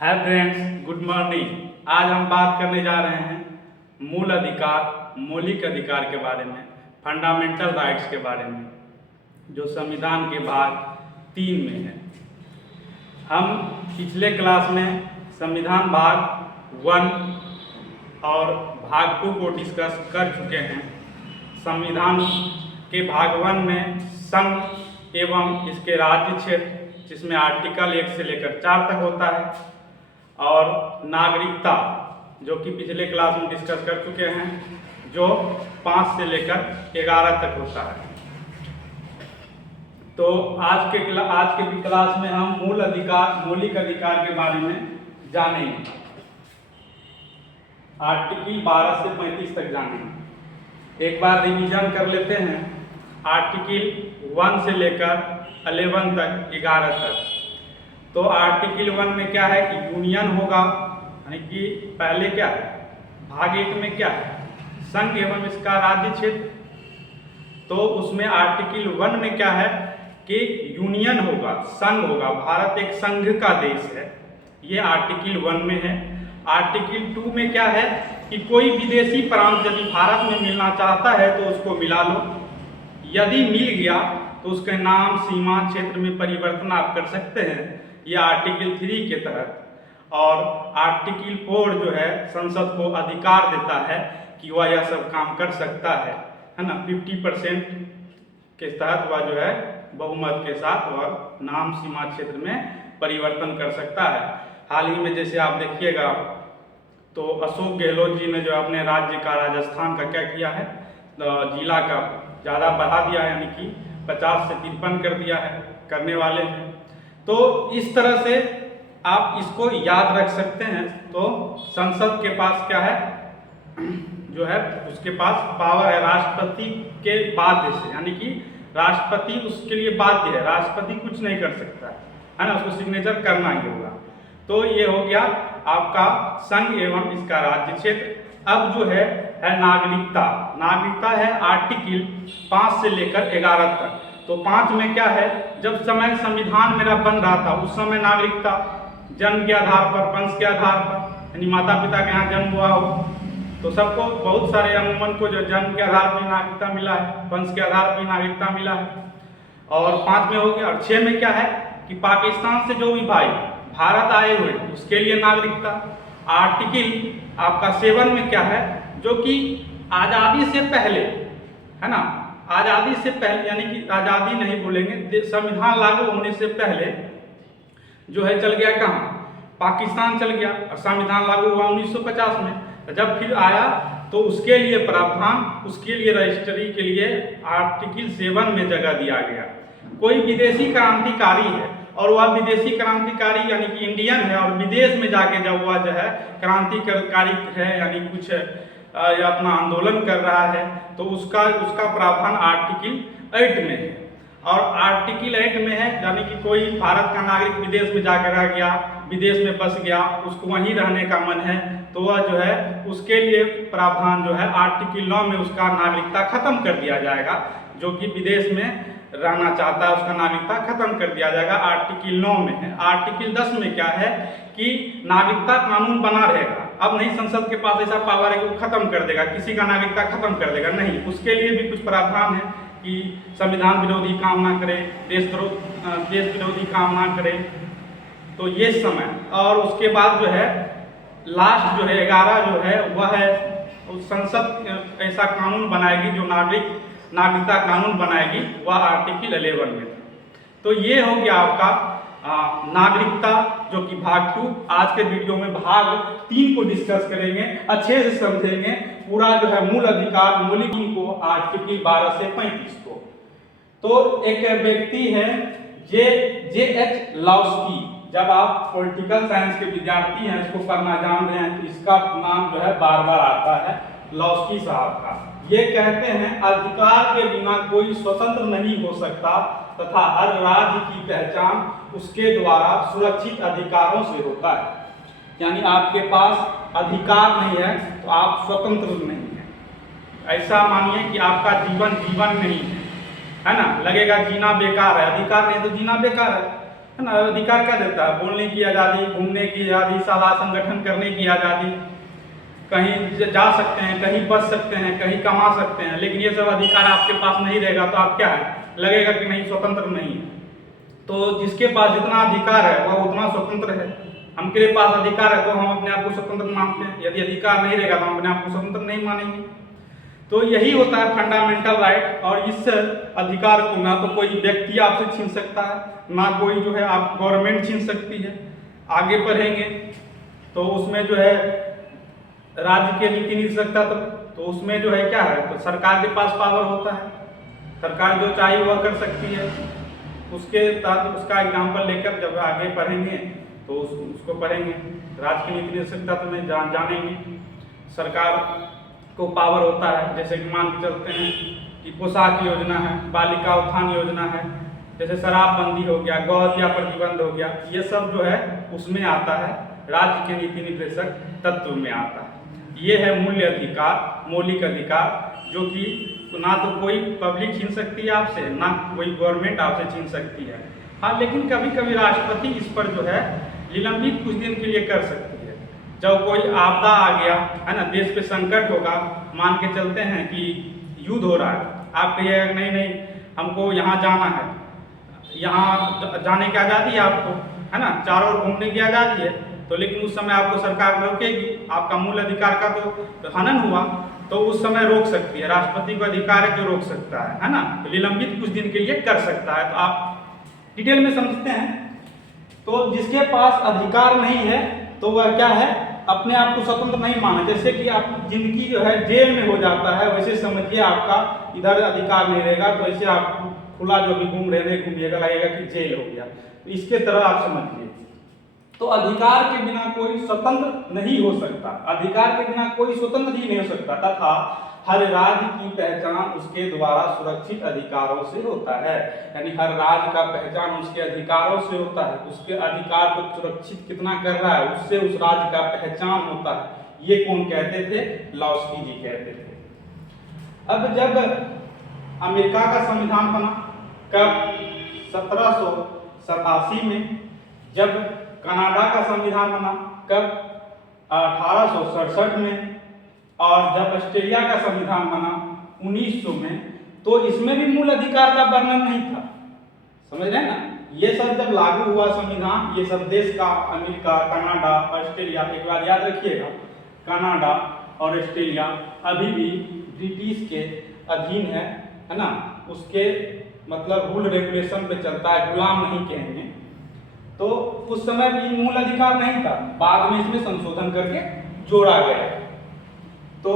Hi friends, good morning. आज हम बात करने जा रहे हैं मूल अधिकार, मौलिक अधिकार के बारे में, फंडामेंटल राइट्स के बारे में, जो संविधान के भाग 3 में है। हम पिछले क्लास में संविधान भाग 1 और भाग 2 को डिस्कस कर चुके हैं। संविधान के भाग 1 में संघ एवं इसके राज्य क्षेत्र, जिसमें आर्टिकल 1 से लेकर 4 तक होता है, और नागरिकता, जो कि पिछले क्लास में डिस्कस कर चुके हैं, जो 5 से लेकर 11 तक होता है। तो आज के क्लास में हम मूल अधिकार, मौलिक अधिकार के बारे में जानेंगे। आर्टिकल 12 से 35 तक जानेंगे। एक बार रिवीजन कर लेते हैं। आर्टिकल 1 से लेकर 11 तक, 11 तक। तो आर्टिकल 1 में क्या है कि यूनियन होगा, यानी कि पहले क्या है, भाग 1 में क्या है, संघ एवं इसका राज्य क्षेत्र। तो उसमें आर्टिकल 1 में क्या है कि यूनियन होगा, संघ होगा, भारत एक संघ का देश है, ये आर्टिकल 1 में है। आर्टिकल 2 में क्या है कि कोई विदेशी प्रांत यदि भारत में मिलना चाहता है तो उसको मिला लो, यदि मिल गया तो उसके नाम, सीमा, क्षेत्र में परिवर्तन आप कर सकते हैं, ये आर्टिकल 3 के तहत। और आर्टिकल 4 जो है संसद को अधिकार देता है कि वह यह सब काम कर सकता है ना। 50% के तहत वह जो है बहुमत के साथ वह नाम, सीमा, क्षेत्र में परिवर्तन कर सकता है। हाल ही में जैसे आप देखिएगा तो अशोक गहलोत जी ने जो अपने राज्य का, राजस्थान का क्या किया है, जिला का ज़्यादा बढ़ा दिया है, यानी कि 50 से 53 कर दिया है, करने वाले हैं। तो इस तरह से आप इसको याद रख सकते हैं। तो संसद के पास क्या है, जो है उसके पास पावर है राष्ट्रपति के बाध्य से, यानी कि राष्ट्रपति उसके लिए बाध्य है, राष्ट्रपति कुछ नहीं कर सकता है ना, उसको सिग्नेचर करना ही होगा। तो ये हो गया आपका संघ एवं इसका राज्य क्षेत्र। अब जो है नागरिकता। नागरिकता है आर्टिकल 5 से लेकर 11 तक। तो 5 में क्या है, जब समय संविधान मेरा बन रहा था उस समय नागरिकता जन्म के आधार पर, वंश के आधार पर, यानी माता पिता के यहाँ जन्म हुआ हो तो सबको, बहुत सारे अमूमन को जो जन्म के आधार पर नागरिकता मिला है, वंश के आधार पर नागरिकता मिला है। और 5 में हो गया। और 6 में क्या है कि पाकिस्तान से जो भी भाई भारत आए हुए उसके लिए नागरिकता। आर्टिकल आपका 7 में क्या है, जो कि आज़ादी से पहले है ना, आज़ादी से पहले, यानी कि आज़ादी नहीं बोलेंगे, संविधान लागू होने से पहले जो है चल गया कहाँ, पाकिस्तान चल गया, और संविधान लागू हुआ 1950 में। जब फिर आया तो उसके लिए प्रावधान, उसके लिए रजिस्ट्री के लिए आर्टिकल 7 में जगह दिया गया। कोई विदेशी क्रांतिकारी है और वह विदेशी क्रांतिकारी यानी कि इंडियन है, और विदेश में जाके जब वह जो है क्रांतिकारी है, यानी कुछ या अपना आंदोलन कर रहा है, तो उसका प्रावधान आर्टिकल 8 में है। और आर्टिकल 8 में है, यानी कि कोई भारत का नागरिक विदेश में जाकर रह गया, विदेश में बस गया, उसको वहीं रहने का मन है, तो वह जो है उसके लिए प्रावधान जो है आर्टिकल 9 में उसका नागरिकता खत्म कर दिया जाएगा। जो कि विदेश में रहना चाहता है उसका नागरिकता खत्म कर दिया जाएगा, आर्टिकल 9 में है। आर्टिकल 10 में क्या है कि नागरिकता कानून बना रहेगा। अब नहीं संसद के पास ऐसा पावर है कि वो खत्म कर देगा, किसी का नागरिकता खत्म कर देगा, नहीं, उसके लिए भी कुछ प्रावधान है कि संविधान विरोधी काम ना करे, देश विरोधी काम ना करे। तो ये समय, और उसके बाद जो है लास्ट जो है 11 जो है वह है संसद ऐसा कानून बनाएगी जो नागरिकता कानून बनाएगी, वह आर्टिकल 11 में। तो ये हो गया आपका नागरिकता, जो कि भाग 2। आज के वीडियो में भाग 3 को डिस्कस करेंगे, अच्छे से समझेंगे पूरा जो है मूल अधिकार, मौलिक को, आर्टिकल 12 से 35 को। तो एक व्यक्ति है J.H. लॉस्की। जब आप पॉलिटिकल साइंस के विद्यार्थी हैं, इसको पढ़ना जान रहे हैं, तो इसका नाम जो है बार बार आता है, लॉस्की साहब का। ये कहते हैं अधिकार के बिना कोई स्वतंत्र नहीं हो सकता तथा हर राज्य की पहचान उसके द्वारा सुरक्षित अधिकारों से होता है। यानी आपके पास अधिकार नहीं है तो आप स्वतंत्र नहीं हैं। ऐसा मानिए कि आपका जीवन नहीं है ना, लगेगा जीना बेकार है, अधिकार नहीं तो जीना बेकार है है ना। अधिकार क्या देता है? बोलने की आज़ादी, घूमने की आज़ादी, सभा संगठन करने की आज़ादी, कहीं जा सकते हैं, कहीं बच सकते हैं, कहीं कमा सकते हैं। लेकिन ये सब अधिकार आपके पास नहीं रहेगा तो आप क्या है, लगेगा कि नहीं स्वतंत्र नहीं है। तो जिसके पास जितना अधिकार है वह उतना स्वतंत्र है। हमके पास अधिकार है तो हम अपने आप को स्वतंत्र मानते हैं, यदि अधिकार नहीं रहेगा तो हम अपने आप को स्वतंत्र नहीं मानेंगे। तो यही होता है फंडामेंटल राइट। और इस अधिकार को ना तो कोई व्यक्ति आपसे छीन सकता है, ना कोई जो है आप गवर्नमेंट छीन सकती है। आगे बढ़ेंगे तो उसमें जो है राज्य के नीति निदेशकता तो उसमें जो है क्या है, तो सरकार के पास पावर होता है, सरकार जो चाहे वह कर सकती है। उसके तहत उसका एग्जाम्पल लेकर जब आगे पढ़ेंगे तो उसको पढ़ेंगे। राज्य की नीति निदेशकता तो में जानेंगे। सरकार को पावर होता है, जैसे कि मान के चलते हैं कि पोशाक योजना है, बालिका उत्थान योजना है, जैसे शराबबंदी हो गया, गौ हत्या प्रतिबंध हो गया, ये सब जो है उसमें आता है, राज्य के नीति निर्देशक तत्व में आता है। ये है मूल्य अधिकार, मौलिक अधिकार, जो कि ना तो कोई पब्लिक छीन सकती है आपसे, ना कोई गवर्नमेंट आपसे छीन सकती है। हाँ, लेकिन कभी कभी राष्ट्रपति इस पर जो है निलंबित कुछ दिन के लिए कर सकती है। जब कोई आपदा आ गया है ना, देश पे संकट होगा, मान के चलते हैं कि युद्ध हो रहा है, आप कहिए नहीं नहीं हमको यहाँ जाना है, यहाँ जाने की आज़ादी है आपको, है ना, चारों ओर घूमने की आज़ादी है, तो लेकिन उस समय आपको सरकार रोकेगी, आपका मूल अधिकार का तो हनन हुआ, तो उस समय रोक सकती है। राष्ट्रपति को अधिकार है कि रोक सकता है ना, तो निलंबित कुछ दिन के लिए कर सकता है। तो आप डिटेल में समझते हैं। तो जिसके पास अधिकार नहीं है तो वह क्या है, अपने आप को स्वतंत्र नहीं माना। जैसे कि आप जिंदगी जो है जेल में हो जाता है, वैसे समझिए आपका इधर अधिकार नहीं रहेगा, तो ऐसे आप खुला जो भी घूमिएगा लगेगा कि जेल हो गया। तो इसके तरह आप समझिए। तो अधिकार के बिना कोई स्वतंत्र नहीं हो सकता, अधिकार के बिना कोई स्वतंत्र ही नहीं हो सकता, तथा हर राज्य की पहचान उसके द्वारा सुरक्षित अधिकारों से होता है। यानी हर राज्य का पहचान उसके अधिकारों से होता है, उसके अधिकार को सुरक्षित कितना कर रहा है उससे उस राज्य का पहचान होता है। ये कौन कहते थे? लाउस्की जी कहते थे। अब जब अमेरिका का संविधान बना, कब? 1787 में। जब कनाडा का संविधान बना, कब? 1867 में। और जब ऑस्ट्रेलिया का संविधान बना 1900 में, तो इसमें भी मूल अधिकार का वर्णन नहीं था। समझ रहे हैं ना? ये सब जब लागू हुआ संविधान, ये सब देश का, अमेरिका, कनाडा, ऑस्ट्रेलिया, एक बार याद रखिएगा, कनाडा और ऑस्ट्रेलिया अभी भी ब्रिटिश के अधीन है ना, उसके मतलब रूल रेगुलेशन पे चलता है, गुलाम नहीं कहेंगे। तो उस समय भी मूल अधिकार नहीं था, बाद में इसमें संशोधन करके जोड़ा गया। तो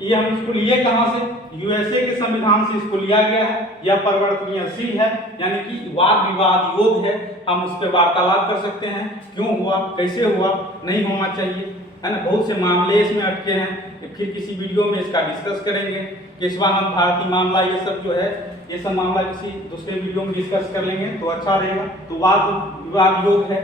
ये हम इसको लिए कहाँ से? यूएसए के संविधान से इसको लिया गया है। यह परिवर्तनशील है, यानी कि वाद विवाद योग्य है, हम उस पर वार्तालाप कर सकते हैं, क्यों हुआ, कैसे हुआ, नहीं होना चाहिए, है ना। बहुत से मामले इसमें अटके हैं, फिर किसी वीडियो में इसका डिस्कस करेंगे। केशवानंद भारती मामला, ये सब जो है, ये सब मामला किसी दूसरे वीडियो में डिस्कस कर लेंगे तो अच्छा रहेगा। तो वाद विवाद योग्य है,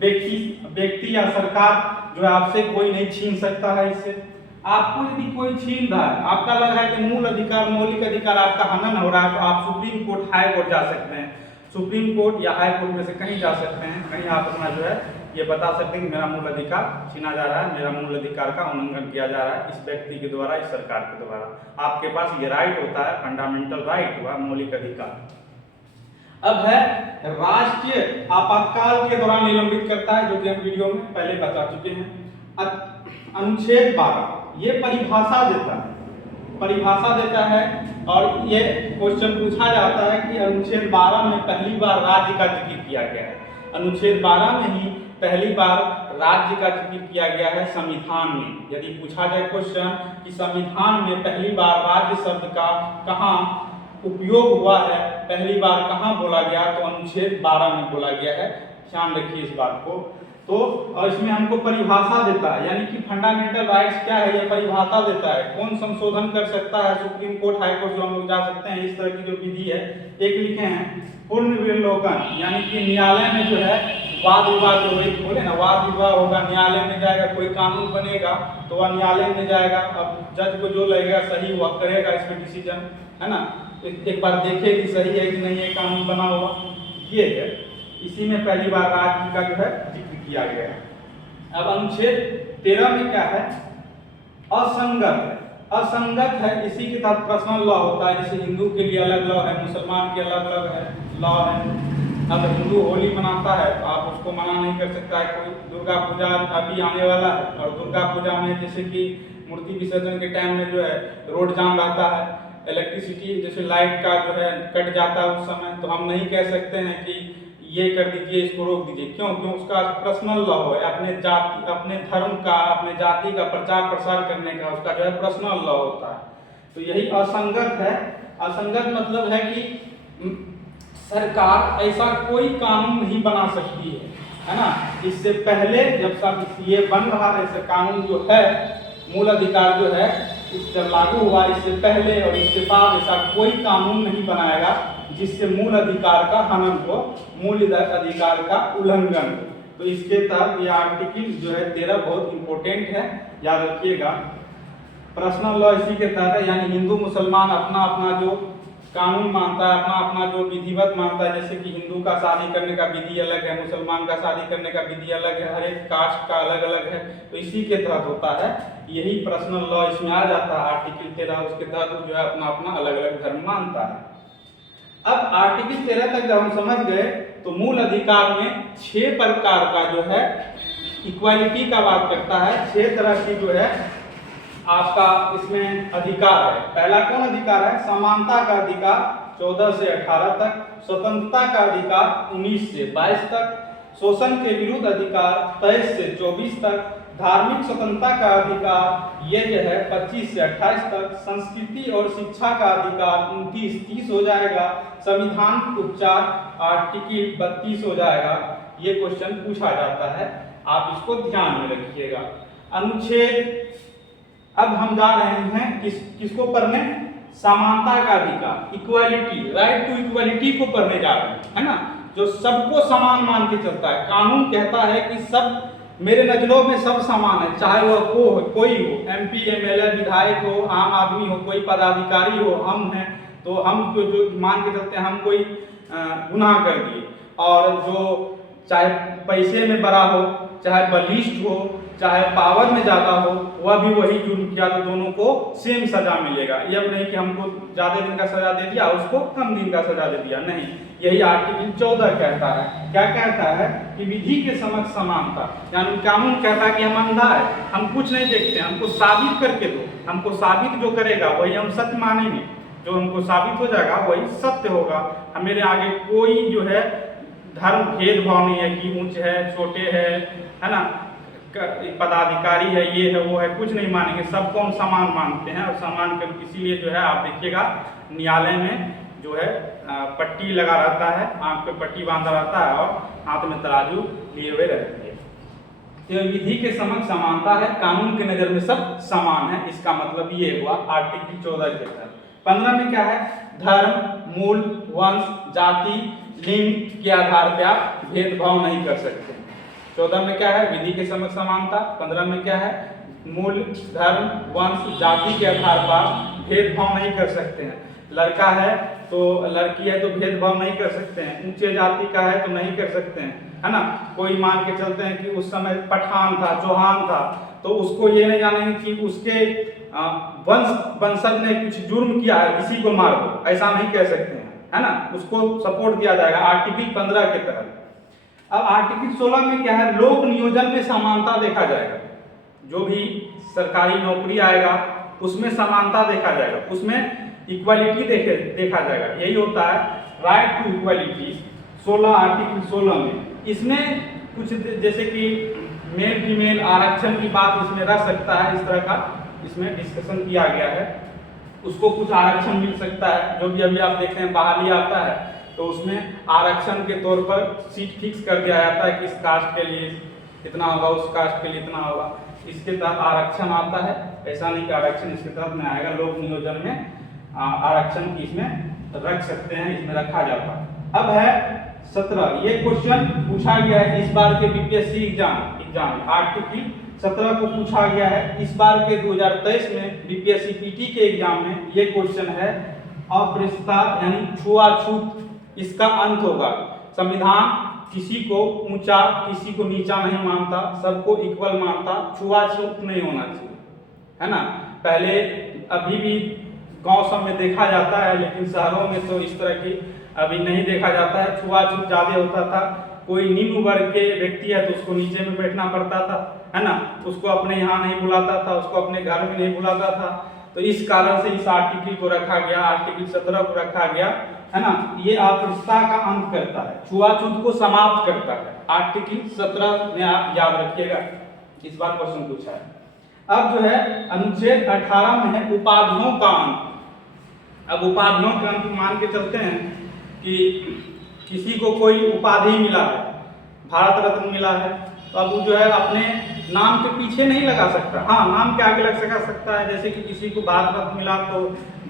व्यक्ति या सरकार जो है आपसे कोई नहीं छीन सकता है इससे। आपको यदि कोई छीन रहा है, आपका लग रहा है कि मूल अधिकार, मौलिक अधिकार आपका हनन हो रहा है, तो आप सुप्रीम कोर्ट, हाई कोर्ट जा सकते हैं। सुप्रीम कोर्ट या हाई कोर्ट में से कहीं जा सकते हैं, कहीं आप अपना जो है ये बता सकते हैं कि मेरा मूल अधिकार छीना जा रहा है, मेरा मूल अधिकार का उल्लंघन किया जा रहा है इस व्यक्ति के द्वारा, इस सरकार के द्वारा। आपके पास ये राइट होता है, फंडामेंटल राइट हुआ, मौलिक अधिकार। अब है राष्ट्रीय आपातकाल के दौरान निलंबित करता है, जो कि हम वीडियो में पहले बता चुके हैं। अनुच्छेद 12 ये परिभाषा देता है, और ये क्वेश्चन पूछा जाता है कि अनुच्छेद 12 में पहली बार राज्य का जिक्र किया गया है। अनुच्छेद 12 में ही पहली बार राज्य का जिक्र किया गया है संविधान में। यदि पूछा जाए क्वेश्चन कि संविधान में पहली बार राज्य शब्द का कहाँ उपयोग हुआ है, पहली बार कहाँ बोला गया, तो अनुच्छेद 12 में बोला गया है। ध्यान रखिए इस बात को। तो और इसमें हमको परिभाषा देता है, यानी कि फंडामेंटल राइट्स क्या है, यह परिभाषा देता है। कौन संशोधन कर सकता है, सुप्रीम कोर्ट, हाई कोर्ट जो हम लोग जा सकते हैं, इस तरह की जो विधि है। एक लिखे हैं पुनर्विलोकन, यानी कि न्यायालय में जो है वाद विवाद जो बोले ना, वाद विवाद होगा, न्यायालय में जाएगा, कोई कानून बनेगा तो वह न्यायालय में जाएगा। अब जज को जो लगेगा सही वह करेगा इसमें डिसीजन, है ना। एक बार देखे कि सही है कि नहीं है कानून बना हुआ, ये है। इसी में पहली बार राज्य का जो है जिक्र किया गया है। अब अनुच्छेद 13 में क्या है, असंगत है। असंगत है, इसी के तहत पर्सनल लॉ होता है। जैसे हिंदू के लिए अलग लॉ है, मुसलमान के अलग अलग है लॉ है। अब हिंदू होली मनाता है तो आप उसको मना नहीं कर सकता है कोई। दुर्गा पूजा अभी आने वाला है और दुर्गा पूजा में जैसे कि मूर्ति विसर्जन के टाइम में जो है रोड जाम रहता है, इलेक्ट्रिसिटी जैसे लाइट का जो है कट जाता है उस समय, तो हम नहीं कह सकते हैं कि ये कर दीजिए, इसको रोक दीजिए। क्यों? उसका पर्सनल लॉ है, अपने जाति, अपने धर्म का, अपने जाति का प्रचार प्रसार करने का उसका जो है पर्सनल लॉ होता है। तो यही असंगत है। असंगत मतलब है कि सरकार ऐसा कोई कानून नहीं बना सकती है ना। इससे पहले जब सब ये बन रहा है, इससे कानून जो है मूल अधिकार जो है जब लागू हुआ, इससे पहले और इसके बाद ऐसा कोई कानून नहीं बनाएगा जिससे मूल अधिकार का हनन हो, मूल अधिकार का उल्लंघन हो। तो इसके तहत ये आर्टिकल जो है 13 बहुत इंपॉर्टेंट है, याद रखिएगा। पर्सनल लॉ इसी के तहत है, यानी हिंदू मुसलमान अपना अपना जो कानून मानता है, अपना अपना जो विधिवत मानता है। जैसे कि हिंदू का शादी करने का विधि अलग है, मुसलमान का शादी करने का विधि अलग है, हर एक कास्ट का अलग अलग है। तो इसी के तहत होता है, यही पर्सनल लॉ इसमें आ जाता है आर्टिकल 13। उसके तहत जो है अपना अपना अलग अलग धर्म मानता है। अब आर्टिकल 13 तक जब हम समझ गए तो मूल अधिकार में 6 प्रकार का जो है इक्वालिटी का बात करता है। 6 तरह की जो है आपका इसमें अधिकार है। पहला कौन अधिकार है? समानता का अधिकार 14 से 18 तक, स्वतंत्रता का अधिकार 19 से 22 तक, शोषण के विरुद्ध अधिकार 23 से 24 तक, धार्मिक स्वतंत्रता का अधिकार ये जो है 25 से 28 तक, संस्कृति और शिक्षा का अधिकार 29-30 हो जाएगा, संविधान उपचार आर्टिकल 32 हो जाएगा। ये क्वेश्चन पूछा जाता है, आप इसको ध्यान में रखिएगा। अनुच्छेद, अब हम जा रहे हैं किसको पढ़ने? समानता का अधिकार, इक्वालिटी, राइट टू इक्वालिटी को पढ़ने जा रहे हैं, है ना। जो सबको समान मान के चलता है। कानून कहता है कि सब मेरे नजरों में सब समान है, चाहे वह कोई हो, MP MLA विधायक हो, आम आदमी हो, कोई पदाधिकारी हो, हम हैं तो हम जो मान के चलते हैं हम कोई गुनाह कर दिए, और जो चाहे पैसे में बड़ा हो, चाहे बलिष्ठ हो, चाहे पावर में ज़्यादा हो, वह भी वही जुर्म किया तो दोनों को सेम सजा मिलेगा। यह नहीं कि हमको ज़्यादा दिन का सजा दे दिया, उसको कम दिन का सजा दे दिया, नहीं। यही आर्टिकल 14 कहता है। क्या कहता है? कि विधि के समक्ष समानता, यानी कानून कहता है कि हम अंधा है, हम कुछ नहीं देखते, हमको साबित करके दो, हमको साबित जो करेगा वही हम सत्य मानेंगे, जो हमको साबित हो जाएगा वही सत्य होगा। मेरे आगे कोई जो है धर्म भेदभाव नहीं है कि ऊंच है, छोटे है ना, पदाधिकारी है, ये है, वो है, कुछ नहीं मानेंगे, सबको हम समान मानते हैं। और समान कर इसीलिए जो है आप देखिएगा न्यायालय में जो है पट्टी लगा रहता है, आंख पे पट्टी बांधा रहता है और हाथ में तराजू लिए हुए रहते हैं। तो विधि के समक्ष समानता है, कानून के नजर में सब समान है, इसका मतलब ये हुआ आर्टिकल 14 के तहत। 15 में क्या है? धर्म, मूल, वंश, जाति, लिंग के आधार पर आप भेदभाव नहीं कर सकते। 14 में क्या है? विधि के समक्ष समानता। 15 में क्या है? मूल, धर्म, वंश, जाति के आधार पर भेदभाव नहीं कर सकते हैं। लड़का है तो लड़की है तो भेदभाव नहीं कर सकते हैं, ऊंचे जाति का है तो नहीं कर सकते हैं, है ना। कोई मान के चलते हैं कि उस समय पठान था, चौहान था, तो उसको ये नहीं जानेंगे कि उसके वंशज ने कुछ जुर्म किया है, किसी को मार दो, ऐसा नहीं कह सकते हैं, है ना। उसको सपोर्ट दिया जाएगा आर्टिकल 15 के तहत। अब आर्टिकल 16 में क्या है? लोक नियोजन में समानता देखा जाएगा। जो भी सरकारी नौकरी आएगा उसमें समानता देखा जाएगा, उसमें इक्वालिटी देखा जाएगा। यही होता है राइट टू इक्वालिटी 16 आर्टिकल 16 में। इसमें कुछ जैसे कि मेल फीमेल आरक्षण की बात इसमें रह सकता है, इस तरह का इसमें डिस्कशन किया गया है। उसको कुछ आरक्षण मिल सकता है, जो भी अभी आप देखते हैं बहाली आता है तो उसमें आरक्षण के तौर पर सीट फिक्स कर दिया जाता है कि इस कास्ट के लिए इतना होगा, उस कास्ट के लिए इतना होगा, इसके तहत आरक्षण आता है। ऐसा नहीं कि आरक्षण इसके तहत में आएगा, लोक नियोजन में आरक्षण की इसमें रख सकते हैं, इसमें रखा जाता है। अब है 17, ये क्वेश्चन पूछा गया है इस बार के BPSC एग्जाम आर्टिकल 17 को पूछा गया है इस बार के 2023 में BPSC PT के एग्जाम में। ये क्वेश्चन है अस्पृश्यता यानी छुआछूत, इसका अंत होगा। संविधान किसी को ऊंचा किसी को नीचा नहीं मानता, सबको इक्वल मानता, छुआछूत नहीं होना चाहिए, है ना। पहले अभी भी गांव सब में देखा जाता है, लेकिन शहरों में तो इस तरह की अभी नहीं देखा जाता है। छुआछूत ज़्यादा होता था, कोई निम्न वर्ग के व्यक्ति है तो उसको नीचे में बैठना पड़ता था, है ना, उसको अपने यहाँ नहीं बुलाता था, उसको अपने घर में नहीं बुलाता था। तो इस कारण से इस आर्टिकल को रखा गया, आर्टिकल 17 को रखा गया, है ना। ये अस्पृश्यता का अंत करता है, छुआछूत को समाप्त करता है। आर्टिकल 17 में आप याद रखिएगा, इस बार क्वेश्चन पूछा है। अब जो है अनुच्छेद 18 में है उपाधियों का अंत। अब उपाधियों का अंत मान के चलते हैं कि किसी को कोई उपाधि मिला है, भारत रत्न मिला है, तो अब वो जो है अपने नाम के पीछे नहीं लगा सकता, हाँ नाम के आगे लग सकता है। जैसे कि किसी को भारत रत्न मिला तो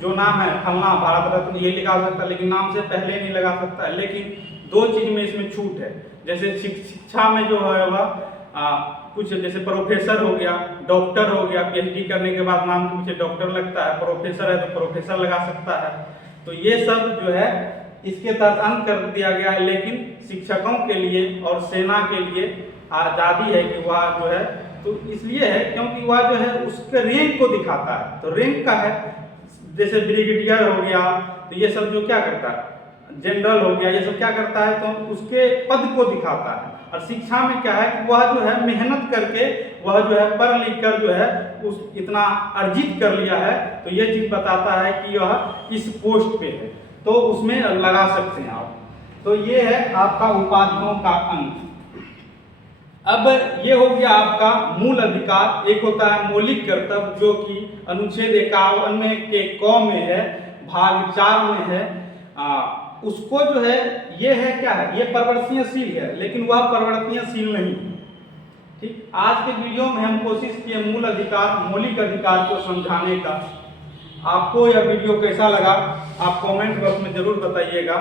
जो नाम है फलना भारत रत्न ये लिखा सकता है, लेकिन नाम से पहले नहीं लगा सकता है। लेकिन दो चीज में इसमें छूट है, जैसे शिक्षा में जो है वह कुछ जैसे प्रोफेसर हो गया, डॉक्टर हो गया, पीएचडी करने के बाद नाम के पीछे डॉक्टर लगता है, प्रोफेसर है तो प्रोफेसर लगा सकता है। तो ये सब जो है इसके तहत अंत कर दिया गया है। लेकिन शिक्षकों के लिए और सेना के लिए आज़ादी है कि वह जो है, तो इसलिए है क्योंकि वह जो है उसके रैंक को दिखाता है। तो रैंक का है, जैसे ब्रिगेडियर हो गया, तो ये सब जो क्या करता है, जनरल हो गया, ये सब क्या करता है, तो उसके पद को दिखाता है। और शिक्षा में क्या है कि वह जो है मेहनत करके वह जो है पढ़ लिख कर जो है उस इतना अर्जित कर लिया है, तो ये चीज बताता है कि वह इस पोस्ट पे है, तो उसमें लगा सकते हैं आप। तो ये है आपका उपाधियों का अंत। अब ये हो गया आपका मूल अधिकार। एक होता है मौलिक कर्तव्य, जो कि अनुच्छेद 51 के क में है, भाग 4 में है। उसको जो है ये है क्या है, ये परिवर्तनशील है, लेकिन वह परिवर्तनशील नहीं। ठीक, आज के वीडियो में हम कोशिश किए मूल अधिकार, मौलिक अधिकार को समझाने का। आपको यह वीडियो कैसा लगा आप कमेंट बॉक्स में जरूर बताइएगा।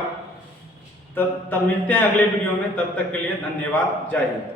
तब मिलते हैं अगले वीडियो में, तब तक के लिए धन्यवाद, जय हिंद।